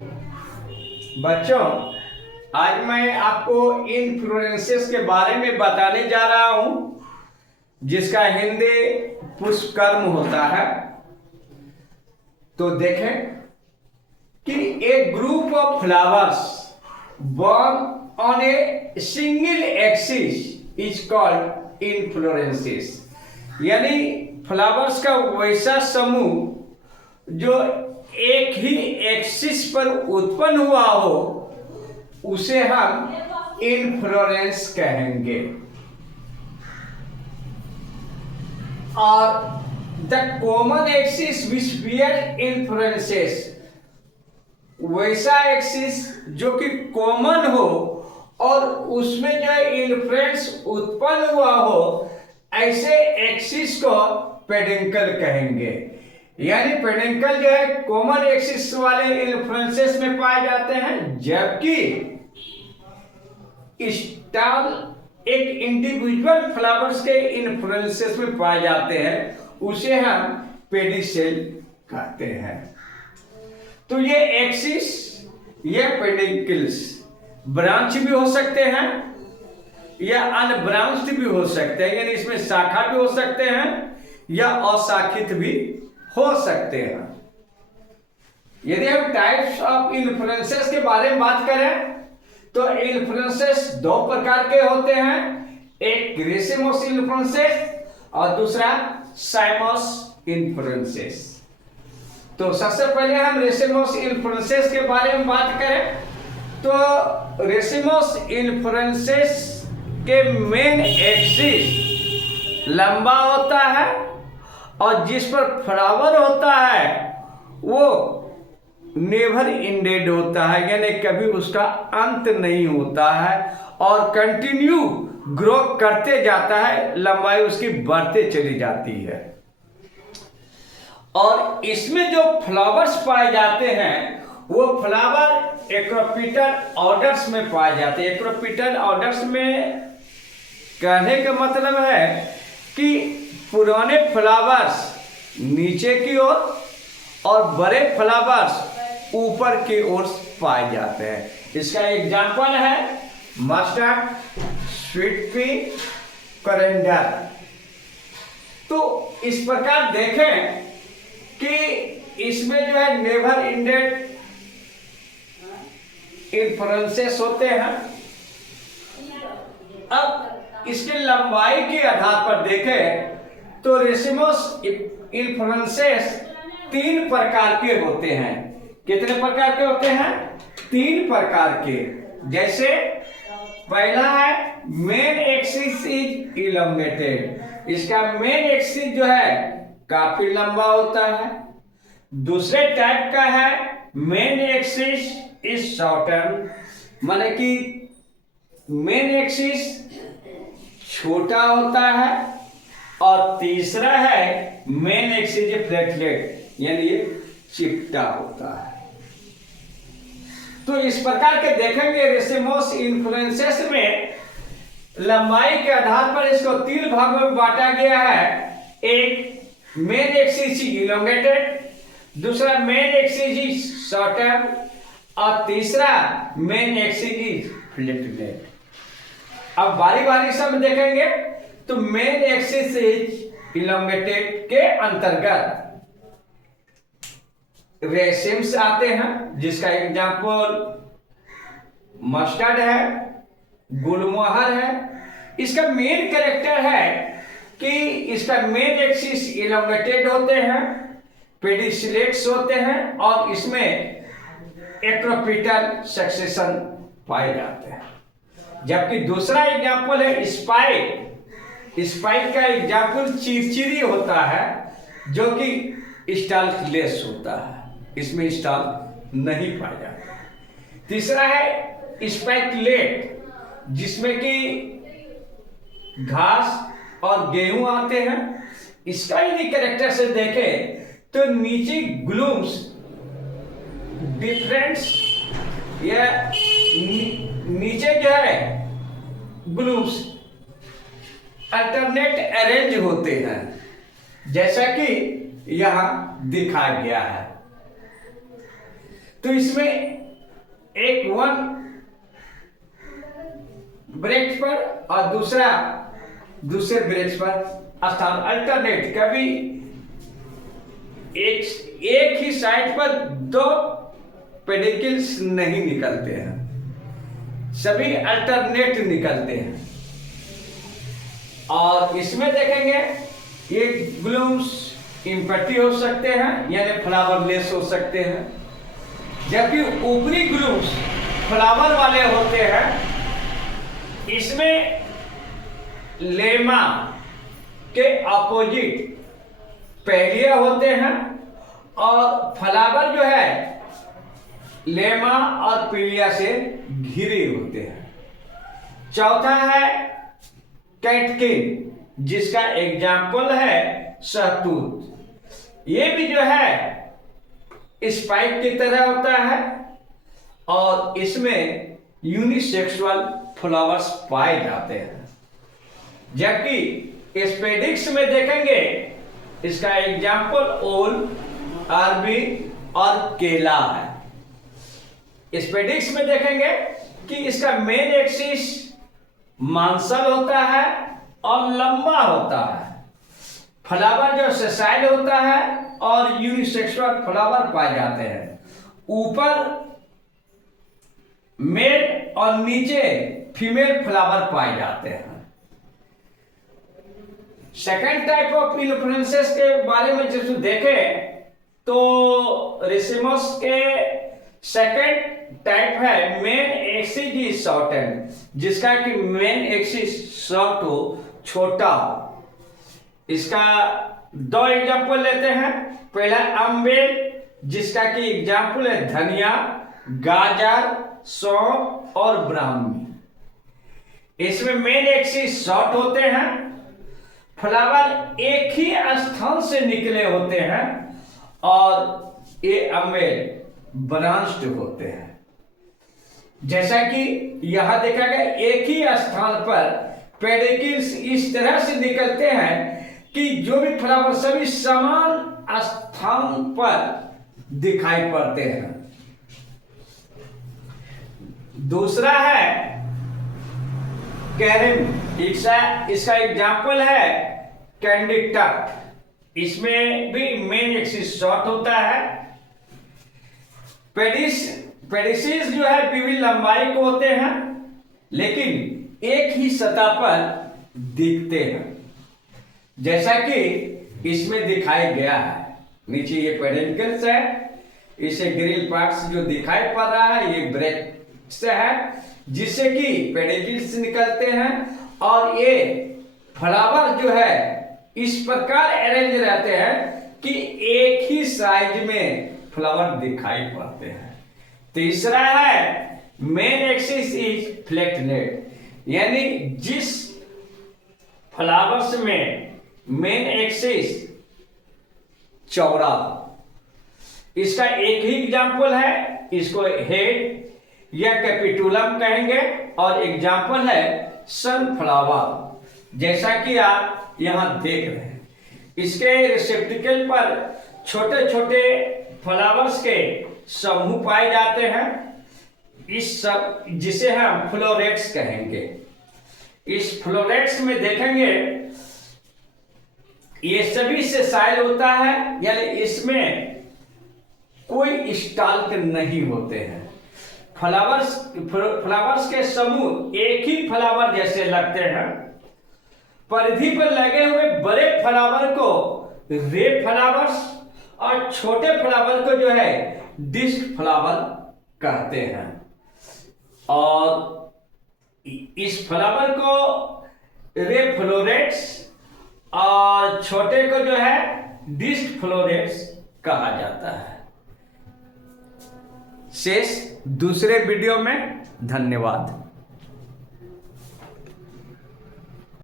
बच्चों, आज मैं आपको इन्फ्लोरेंसेस के बारे में बताने जा रहा हूं, जिसका हिंदी पुष्पकर्म होता है। तो देखें कि एक group of flowers born on a single axis is called inflorescences. यानी फ्लावर्स का वैसा समूह जो एक ही एक्सिस पर उत्पन्न हुआ हो उसे हम इन्फ्लोरेंस कहेंगे। और the common axis which bear inflorescences, वैसा एक्सिस जो कि कॉमन हो और उसमें जो इन्फ्लुएंस उत्पन्न हुआ हो, ऐसे एक्सिस को पेडिंकल कहेंगे। यानी पेडिंकल जो है कॉमन एक्सिस वाले इन्फ्लुएंसेस में पाए जाते हैं, जबकि स्टॉल एक इंडिविजुअल फ्लावर्स के इन्फ्लुएंसेस में पाए जाते हैं, उसे हम पेडिसेल कहते हैं। तो ये एक्सिस, ये पेडिकल्स ब्रांच भी हो सकते हैं या अनब्रांच्ड भी हो सकते हैं, यानी इसमें शाखा भी हो सकते हैं या अशाखित भी हो सकते हैं। यदि हम टाइप्स ऑफ इन्फ्लुएंसेस के बारे में बात करें तो इन्फ्लुएंसेस दो प्रकार के होते हैं, एक रेसिमोस इन्फ्लुएंसेस और दूसरा साइमोस इन्फ्लुएंसेस। तो सबसे पहले हम रेसिमोस इन्फ्लुएंसेस के बारे में बात करें तो रेसिमोस इन्फ्लुएंसेस के मेन एक्सिस लंबा होता है और जिस पर फ्लावर होता है वो नेवर इंडेड होता है, यानी कभी उसका अंत नहीं होता है और कंटिन्यू ग्रो करते जाता है, लंबाई उसकी बढ़ते चली जाती है। और इसमें जो फ्लावर्स पाए जाते हैं वो फ्लावर एक्रोपिटल ऑर्डर्स में पाए जाते हैं। एक्रोपिटल ऑर्डर्स में कहने का मतलब है कि पुराने फ्लावर्स नीचे की ओर और बड़े फ्लावर्स ऊपर की ओर पाए जाते हैं। इसका एग्जाम्पल है मस्टर्ड, स्वीट पी, कोरिएंडर। तो इस प्रकार देखें कि इसमें जो है नेवर इंडेड इन्फ्लुएंसेस होते हैं। अब इसके लंबाई के आधार पर देखें तो रेसिमोस इन्फ्लुएंसेस तीन प्रकार के होते हैं। कितने प्रकार के होते हैं? तीन प्रकार के। जैसे पहला है मेन एक्सिस इज इलोंगेटेड, इसका मेन एक्सिस जो है काफी लंबा होता है। दूसरे टाइप का है मेन एक्सिस इज शॉर्टन, माने कि मेन एक्सिस छोटा होता है। और तीसरा है मेन एक्सिस फ्लैटलेट, यानी ये चिपटा होता है। तो इस प्रकार के देखेंगे रेसिमोस इन्फ्लुएंसेस में लंबाई के आधार पर इसको तीन भागों में बांटा गया है। एक मेन एक्सिस इलोंगेटेड, दूसरा मेन एक्सिस शॉर्टर और तीसरा मेन एक्सिस फ्लैटलेट। अब बारी बारी से हम देखेंगे तो मेन एक्सिस इलोंगेटेड के अंतर्गत रेसिम्स आते हैं, जिसका एग्जाम्पल मस्टर्ड है, गुलमोहर है। इसका मेन कैरेक्टर है कि इसका मेन एक्सिस इलोंगेटेड होते हैं, पेडिसिलेट्स होते हैं और इसमें एक्रोपिटल सक्सेशन पाए जाते हैं। जबकि दूसरा एग्जाम्पल है स्पाइक। स्पाइक का एग्जाम्पल चिरचिरी होता है जो कि स्टाललेस होता है, इसमें स्टाल नहीं पाया जाता। तीसरा है स्पाइकलेट, जिसमें कि घास और गेहूं आते हैं। इसका यदि कैरेक्टर से देखें तो नीचे ग्लूम्स डिफरेंस या नीचे जो है ग्लूम्स अल्टरनेट अरेंज होते हैं, जैसा कि यहां दिखाया गया है। तो इसमें एक वन ब्रैकेट पर और दूसरा दूसरे ब्रैकेट पर स्थान अल्टरनेट, कभी एक ही साइड पर दो पेडिकल्स नहीं निकलते हैं, सभी अल्टरनेट निकलते हैं। और इसमें देखेंगे ये ग्लूम्स इम्पैटी हो सकते हैं यानी फ्लावरलेस हो सकते हैं, जबकि ऊपरी ग्लूम्स फ्लावर वाले होते हैं। इसमें लेमा के अपोजिट पहलिया होते हैं और फ्लावर जो है लेमा और पीलिया से घिरे होते हैं। चौथा है कैटकिन, जिसका एग्जाम्पल है शहतूत। ये भी जो है स्पाइक की तरह होता है और इसमें यूनिसेक्सुअल फ्लावर्स पाए जाते हैं। जबकि स्पेडिक्स में देखेंगे इसका एग्जाम्पल ओल, अरबी और केला है। स्पेडिक्स में देखेंगे कि इसका मेन एक्सिस मांसल होता है और लंबा होता है। फ्लावर जो सेसाइल होता है और यूनिसेक्सुअल फ्लावर पाए जाते हैं। ऊपर मेल और नीचे फीमेल फ्लावर पाए जाते हैं। सेकेंड टाइप ऑफ इन्फ्लोरेंसेस के बारे में जब देखें तो रेसिमस के सेकेंड टाइप है मेन एक्सिस इज शॉर्टेंड, जिसका कि मेन एक्सिस शॉर्ट हो, छोटा हो। इसका दो एग्जाम्पल लेते हैं। पहला अम्बेल, जिसका कि एग्जाम्पल है धनिया, गाजर, सौंफ और ब्राह्मी। इसमें मेन एक्सिस शॉर्ट होते हैं, फ्लावर एक ही स्थान से निकले होते हैं और ये अम्बेल ब्रांच्ड होते हैं। जैसा कि यहां देखा गया एक ही स्थान पर पेडिकल्स इस तरह से निकलते हैं कि जो भी फ्लावर सभी समान स्थान पर दिखाई पड़ते हैं। दूसरा है कैरम, इसका एग्जाम्पल है कैंडी टक। इसमें भी मेन एक्सिस शॉर्ट होता है। पेडिसेस जो है विभिन्न लंबाई को होते हैं लेकिन एक ही सतह पर दिखते हैं, जैसा कि इसमें दिखाई गया है। नीचे ये पेडिकल्स है, इसे ग्रिल पार्ट्स जो दिखाई पड़ रहा है ये ब्रैकेट्स है, जिससे कि पेडिकल्स निकलते हैं और ये फ्लावर जो है इस प्रकार अरेंज रहते हैं कि एक ही साइज में फ्लावर दिखाई पड़ते हैं। तीसरा है मेन एक्सिस इज फ्लैटनेट, यानी जिस फ्लावर्स में मेन एक्सिस चौड़ा, इसका एक ही एग्जाम्पल है, इसको हेड या कैपिटुलम कहेंगे और एग्जाम्पल है सनफ्लावर, जैसा कि आप यहां देख रहे हैं। इसके रिसेप्टिकल पर छोटे छोटे फ्लावर्स के समूह पाए जाते हैं, इस सब जिसे हम फ्लोरेट्स कहेंगे। इस फ्लोरेट्स में देखेंगे ये सभी सेसाइल होता है, यानी इसमें कोई स्टाल्क नहीं होते हैं। फ्लावर्स के समूह एक ही फ्लावर जैसे लगते हैं। परिधि पर लगे हुए बड़े फ्लावर को रे फ्लावर्स और छोटे फ्लावर को जो है डिस्क फ्लावर कहते हैं। और इस फ्लावर को रे फ्लोरेट्स और छोटे को जो है डिस्क फ्लोरेट्स कहा जाता है। शेष दूसरे वीडियो में। धन्यवाद।